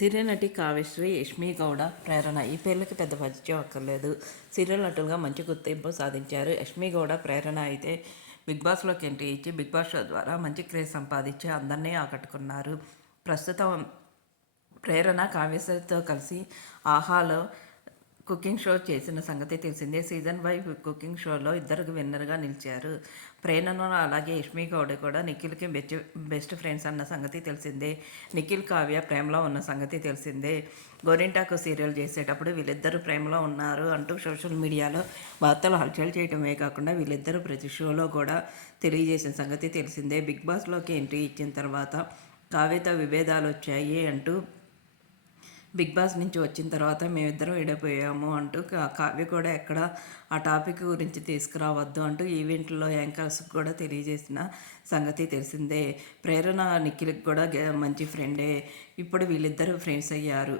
Serial నటి కావ్యశ్రీ, యష్మి గౌడ, ప్రేరణ ఈ పేర్లకి పెద్ద పరిచయం అక్కర్లేదు. సీరియల్ నటులుగా మంచి గుర్తింపు సాధించారు. యష్మి గౌడ, ప్రేరణ అయితే బిగ్ బాస్లోకి ఎంట్రీ ఇచ్చి బిగ్ బాస్ షో ద్వారా మంచి క్రేజ్ సంపాదించి అందరినీ ఆకట్టుకున్నారు. ప్రస్తుతం ప్రేరణ కావ్యశ్రీతో కలిసి ఆహాలో కుకింగ్ షో చేసిన సంగతి తెలిసిందే. సీజన్ 5 కుకింగ్ షోలో ఇద్దరికి విన్నర్గా నిలిచారు. ప్రేరణ అలాగే యష్మి గౌడ కూడా నిఖిల్కి బెస్ట్ ఫ్రెండ్స్ అన్న సంగతి తెలిసిందే. నిఖిల్, కావ్య ప్రేమలో ఉన్న సంగతి తెలిసిందే. గోరింటాకు సీరియల్ చేసేటప్పుడు వీళ్ళిద్దరూ ప్రేమలో ఉన్నారు అంటూ సోషల్ మీడియాలో వార్తలు హల్చల్ చేయడమే కాకుండా వీళ్ళిద్దరూ ప్రతి షోలో కూడా తెలియజేసిన సంగతి తెలిసిందే. బిగ్ బాస్లోకి ఎంట్రీ ఇచ్చిన తర్వాత కావ్యతో విభేదాలు వచ్చాయి అంటూ బిగ్ బాస్ నుంచి వచ్చిన తర్వాత మేమిద్దరం విడిపోయాము అంటూ కావ్య కూడా ఎక్కడ ఆ టాపిక్ గురించి తీసుకురావద్దు అంటూ ఈవెంట్లో యాంకర్స్ కూడా తెలియజేసిన సంగతి తెలిసిందే. ప్రేరణ నిఖిల్కి కూడా మంచి ఫ్రెండే. ఇప్పుడు వీళ్ళిద్దరూ ఫ్రెండ్స్ అయ్యారు.